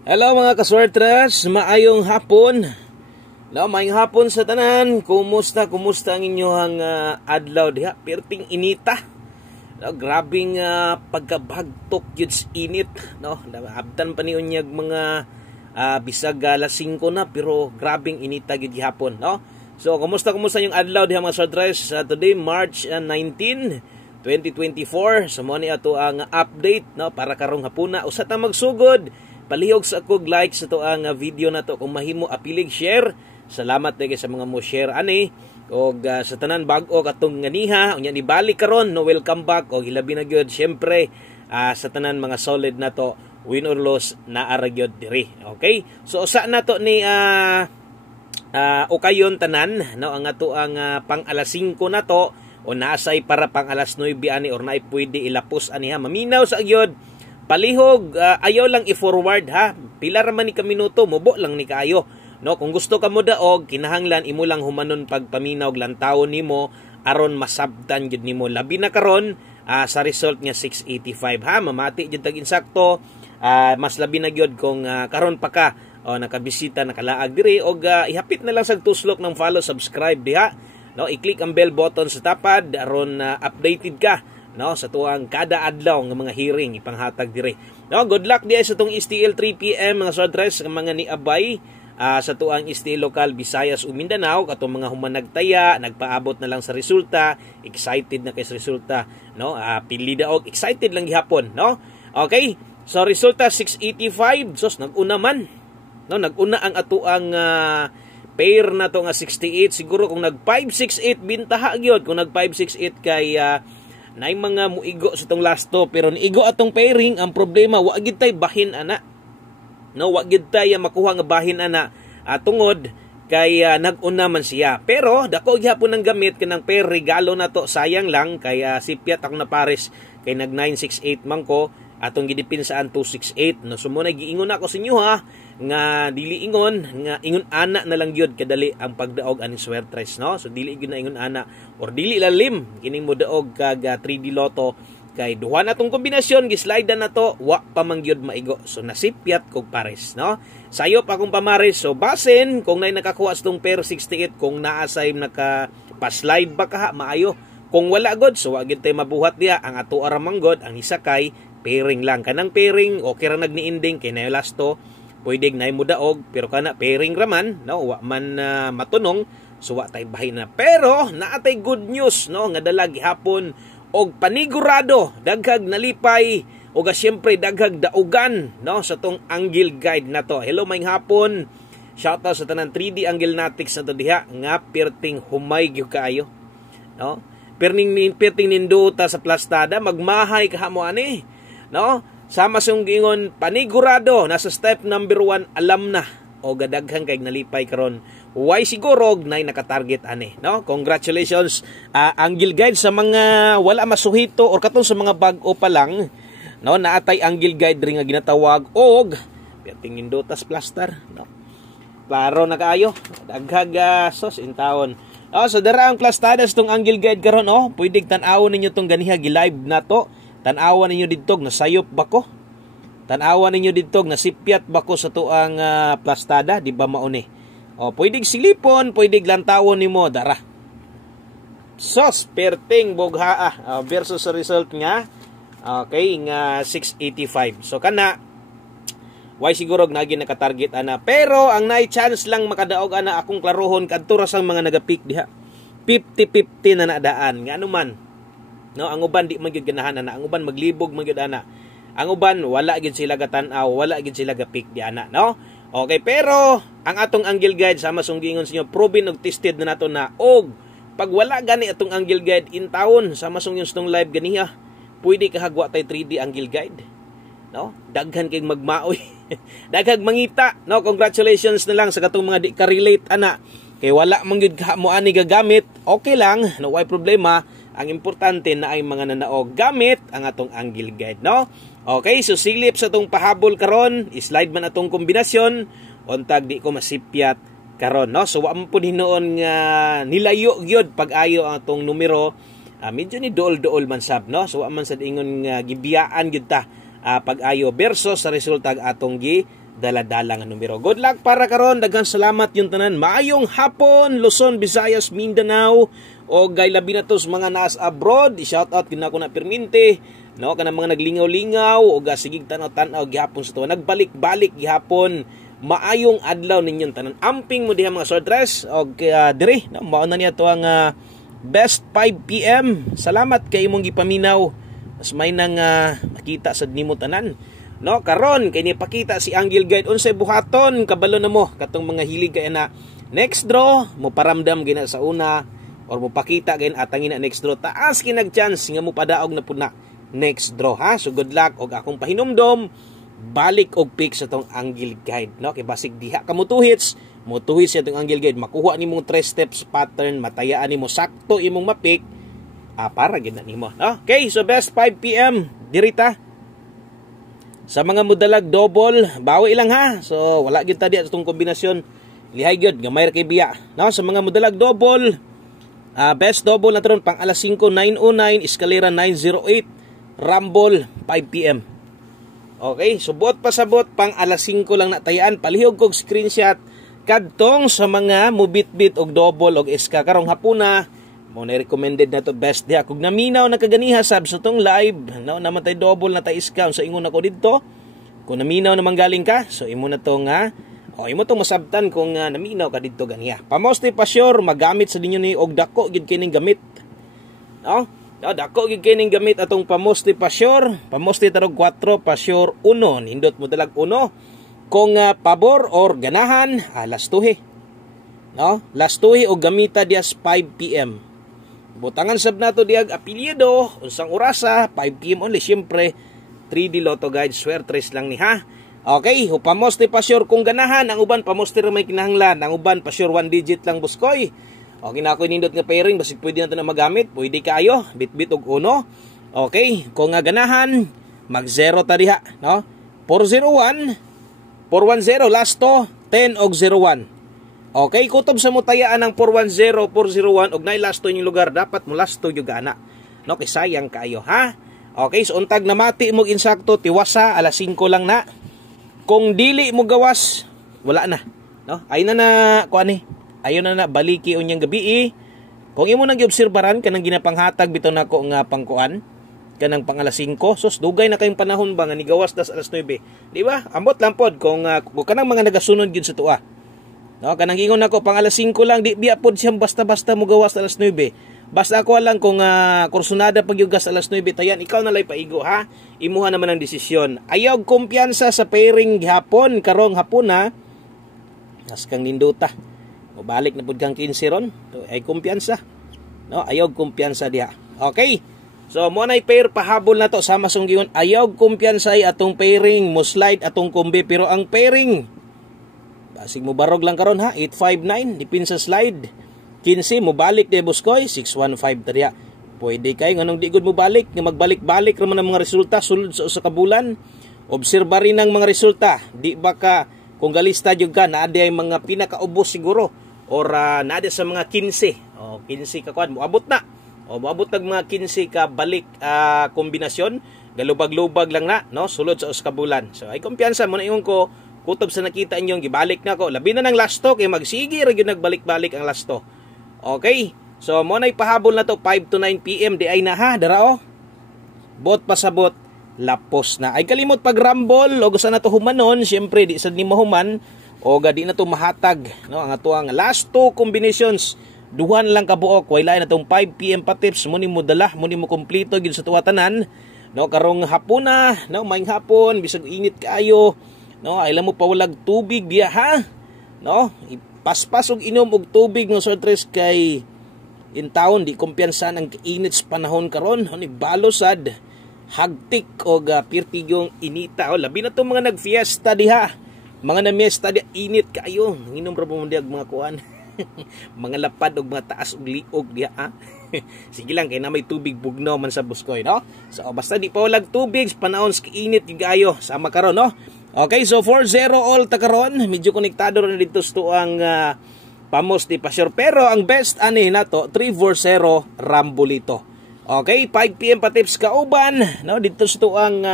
Hello mga kaswertres, maayong hapon. Maayong hapon sa tanan. Kumusta ang inyong adlaw diha? Perting inita. Grabing pagkabagtok yun sa init. Abdan pa ni unyag mga bisag alas 5 na, pero grabing inita yun hapon. So, kumusta yung adlaw diha mga kaswertres? Today, March 19, 2024. So, mo ni ato ang update para karong hapuna. Usa ta magsugod. Palihog sa akog like sa to ang video na to. Kung mahimo apilig share, salamat dahil sa mga mo share ani. O sa tanan bag-o katong ganiha, unya ni balik karon, no, welcome back. O hilabi na gyud syempre sa tanan mga solid na to, win or loss na ara gyud diri. Okay? So usa na to ni ukayon tanan, no, ang ato ang pang alas 5 na to o naasay para pang alas 9 ani or naay pwede ilapos ani ha. Maminaw sa gyud. Palihog, ayaw lang i-forward ha. Pila ra man ni ka minuto, mubo lang ni kaayo. No, kung gusto ka mo daog, kinahanglan imo lang humanon pagpaminaw lantawon nimo aron masabtan jud nimo. Labi na karon sa result nga 685 ha. Mamati jud tag insakto. Mas labi na gyud kung karon pa ka nakabisita nakalaag diri og ihapit na lang sa tuslok ng follow, subscribe diha. No, i-click ang bell button sa tapad aron updated ka sa tuang kada adlaw ng mga hearing ipanghatag dire. Good luck diay sa tong STL 3 PM mga sodres mga niabay sa tuang STL lokal Visayas ug Mindanao katong mga humanagtaya nagpaabot na lang sa resulta, excited na kay sa resulta, pili daog excited lang gihapon, Okay? So resulta 685, sos nag-una man. Nag-una ang atuang pair na to nga 68. Siguro kung nag 568 bintaha gyud, kung nag 568 kay nay mga muigo sa tong last to, pero niigo atong pairing. Ang problema wa gid tay bahin ana, wa gid tay makuha nga bahin ana tungod kay nag-una man siya. Pero dako gyapon ang gamit kanang pair, regalo na to. Sayang lang kay sipyat ako na pares kay nag 968 man ko atong gidepinsaan 268. Sumuna giingon ako sa inyo ha nga dili ingon nga ingon ana na lang gyud kadali ang pagdaog ani swertres, so dili gyud na ingon ana or dili lalim kining mo daog kag 3D Lotto kay duha na tong kombinasyon gislide na to, wa pa man gyud maigo. So nasipyat kog pares, sayo pa akong pamares. So basin kung nay nakakuha sa tong pair 68, kung naa say naka pa-slide ba ka maayo, kung wala god so wa gyud tay mabuhat diha. Ang ato ara manggod ang isa kay pairing lang. Kanang pairing okay ra nagniinding kay nayo last to pwede nay mo daog, pero kana pairing raman, wa man matunong, so wa tay bahin na. Pero naatay good news, nga dala gihapon og panigurado daghag nalipay og syempre daghag daugan, sa tong angle guide na to. Hello maayong hapon. Shout out sa tanan 3D Angle Natics na to diha nga perting humay gyud kaayo, perting ninduta sa plastada magmahay kahamo ani, sama sung gingon panigurado nasa step number 1 alam na o gadaghang kay nalipay karon. Why siguro nay nakatarget ani, Congratulations angle guide sa mga wala masuhito or katong sa mga bag-o pa lang, naatay angle guide ring nga ginatawag og perting nindutas plaster, Klaro na kaayo daghag sos in taon. So dara ang plastada sa tong angle guide karon, pwede tan-awon ninyo tong ganiha gi-live na to. Tan-awan ninyo didtog na sayop bako. Tan-awan ninyo didtog na sipyat bako sa tuang plastada, di ba mauni? Pwedeng silipon, pwedeng lantawon nimo dara. Sos perting boghaa versus sa result nga okay nga 685. So kana why siguro nagi naka-target ana, pero ang naay chance lang makadaog ana akong klarohon kadto ra sang mga naga-pick diha. 50-50 na nadaan nga anuman. Ang uban di man gyud ganahan ana, ang uban maglibog man gyud ana. Ang uban wala gyud sila gatan-aw, wala gyud sila ga-pick di ana, Okay, pero ang atong angle guide sama sung gingon sa inyo, proven og tested na nato na og pag wala gani atong angle guide in taon sama sung yung stong live ganiha, pwede ka hagwa tay 3D angle guide. Daghan kay magmaoy. Daghag mangita, Congratulations na lang sa katong mga di ka relate ana. Kay wala man gyud ka mo ani gagamit, okay lang, way problema. Ang importante na ay mga nanaog gamit ang atong angle guide, Okay, so silip sa atong pahabol karon, slide man atong kombinasyon, untag di ko masipyat karon, So wa man pud hinoon nga nilayo gyud pag-ayo ang atong numero. Medyo ni dool-dool man sab, So wa man sad ingon nga gibiyaan gyud ta pag-ayo versus sa resulta atong dala-dala nga numero. Good luck para karon, daghang salamat yung tanan. Maayong hapon Luzon, Visayas, Mindanao o gay labi na tos mga naas abroad. I-shout out gina ko na perminte, no, kanang mga naglingaw-lingaw o sigig tanaw-tanaw gihapon sa tuwa. Nagbalik-balik gihapon. Maayong adlaw ninyong tanan. Amping mo diha mga sortres og dire, no, mao na niya to ang best 5 PM. Salamat kay imong gipaminaw. Mas may nang nakita sa nimo tanan. No, karon kay ni pakita si Angle Guide unsay buhaton kabalo na mo katong mga hilig kay na next draw mo paramdam gina sa una or mo pakita gain atangin na next draw taas kinag chance nga mo padaog na pud na next draw ha. So good luck og akong pahinumdom balik og pick sa tong Angle Guide, no, kay basig diha ka mutuhits sa tong Angle Guide makuha nimong 3 steps pattern, matayaan nimo sakto imong mapick para gid na nimo, no? Okay, so best 5 PM dirita. Sa mga mudalag double, bawi lang ha. So wala gyud ta diha sa tong kombinasyon. Lihay gyud gamay ra kay biya. No, sa mga mudalag double, best double na taron pang alas 5 909, eskalera 908, rumble 5 PM. Okay, subot pa sabot pang alas 5 lang natayaan. Palihog kog screenshot kadtong sa mga mubit-bit og double og eska karong hapuna. Mo na recommended na to best diha kung naminaw na kaganiha sab sa tong live, no, naman tay double na tay discount so ingon ako didto kung naminaw naman galing ka so imo na to nga imo to masabtan kung naminaw ka didto ganiha. Pamoste pa sure magamit sa ninyo ni og dako gid kining gamit, no, dako gid kining gamit atong pamoste pa sure. Pamoste tarog 4 pa sure 1 nindot mo dalag 1 kung pabor or ganahan alas 2, no, last 2 og gamita dias 5 PM. Butangan sab nato diag apelyido unsang orasa 5 PM only. Siyempre 3D Lotto Guide swertres lang ni ha. Okay, pamoste pa sure kung ganahan, ang uban pamoste ra may kinahanglan, ang uban pa sure 1 digit lang buskoy. Okay na ako nindot nga pairing basig pwede nato na magamit, pwede kayo bit-bit og 1. Okay, kung ganahan mag 0 ta diha, no, 401 410 last to 10 og 01. Okay, kutob sa mutayaan ng 410, 401 og nay lasto yung lugar dapat mo lasto yung gana. No, kay sayang kayo ha. Okay, so untag na mati mo insakto tiwasa alas 5 lang na. Kung dili mo gawas, wala na. No, ay na kuani. Ayon na baliki unyang gabi. Kung imo nang giobserbaran kanang ginapanghatag bitaw nako nga pangkuan kanang pang alas 5, sos dugay na kayong panahon ba nga ni gawas das alas 9. Di ba? Ambot lang pod kung kanang mga nagasunod gyud sa tuwa. No, kanang ingon nako pang alas 5 lang di biya pod siyang basta-basta mo gawas alas 9. Basta ako lang kung kursunada pag yugas alas 9 tayan ikaw na lay paigo ha. Imuha naman ang desisyon. Ayaw kumpiyansa sa pairing gihapon karong hapuna. Nas kang ninduta. O balik na pud kang 15 ron. So, ay kumpiyansa. No, ayaw kumpiyansa diha. Okay. So mo nay pair pahabol na to sama sunggiyon. Ayaw kumpiyansa ay atong pairing mo slide atong kombi pero ang pairing basig mo barog lang karon ha, 859 dipin sa slide. 15 mo balik de buskoy 615 tariya. Pwede kay nganong di gud mo balik nga magbalik-balik ra man ang mga resulta sulod sa usa ka bulan. Obserba rin ang mga resulta. Di ba ka kung galista jud ka naa ay mga pinakaubos siguro or naa sa mga 15. O 15 ka kuan mo abot na. O moabot tag mga 15 ka balik kombinasyon, galubag-lubag lang na, no, sulod sa usa ka bulan. So ay kumpiyansa mo na ingon ko kutob sa nakita inyong gibalik na ko. Labi na ng lasto kay magsige ra gyud nagbalik-balik ang lasto. Okay. So mo nay pahabol na to 5 to 9 PM di ay na ha dara o. Bot pasabot lapos na. Ay kalimot pag rumble o gusto na to humanon, syempre di sad ni mahuman o gadi na to mahatag, no, ang atuang last 2 combinations. Duhan lang ka buok, way lain na tong 5 PM pa tips mo ni mo dala, mo ni mo kompleto gyud sa tuwa tanan. No, karong hapuna, no, maing hapon bisag init kaayo. No, ay lang mo pawalag tubig diya ha. No, ipaspas og inom og tubig mo sortres kay in town di kumpiyansa ang init sa panahon karon. Ni balosad hagtik og pirtigong inita. O labi na to mga nagfiesta diha. Mga namiesta di init kaayo. Nginom ra mo diag mga kuan. Mga lapad og mga taas og liog diha ha. Sige lang kay na may tubig bugnaw man sa buskoy, no? So basta di pawalag tubig panahon sa init gayo sama karon, no? Okay, so 4-0 all ta karon. Medyo konektado na dito sto ang pamos di pasyor. Pero ang best ani nato 3-4-0 Rambolito. Okay, 5 PM pa tips kauban, no? Dito sto ang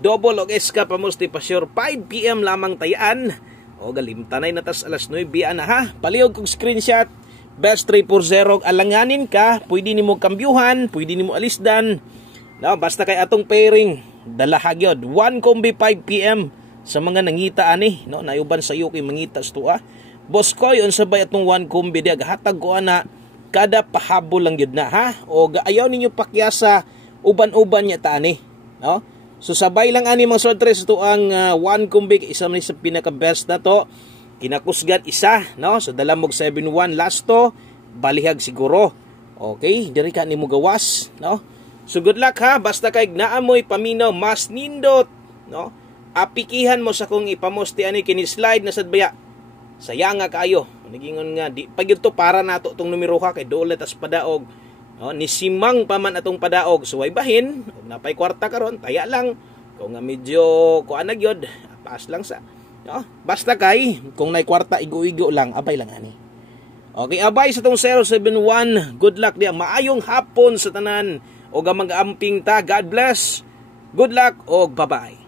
double og eska pamusti pa sure 5 PM lamang tayaan. O galimtanay na tas alas 9 na ha. Palihog kong screenshot. Best 340 alanganin ka, pwede nimo kambyuhan, pwede nimo alisdan. No, basta kay atong pairing dala hagyod 1 kombi 5 PM sa mga nangita ani, no, nayuban sa iyo kay mangita tua. Boss Koy unsa bay atong 1 kombi dia gahatag ko ana kada pahabol lang gyud na ha. O ayaw ninyo pakyasa uban-uban nya ta ani, no? So sabay lang ani mga soltres to ang 1 kombi isa man sa pinaka best na to. Kinakusgan isa, no? So dalamog 7-1 last to, balihag siguro. Okay, diri ka nimo gawas, no? So good luck ha, basta kay naamoy paminaw mas nindot, no? Apikihan mo sa kung ipamosti ani kini slide na sadbaya. Sayang nga kayo. Nagingon nga di pag to para nato tong numero ka kay dole tas padaog. No, ni simang pa man atong padaog. So way bahin, ug napay kwarta karon, taya lang. Kung nga medyo kuan na gyud, paas lang sa. No? Basta kay kung nay kwarta igo-igo lang, abay lang ani. Okay, abay sa tong 071. Good luck diya. Maayong hapon sa tanan. O mag-amping ta. God bless. Good luck o bye-bye.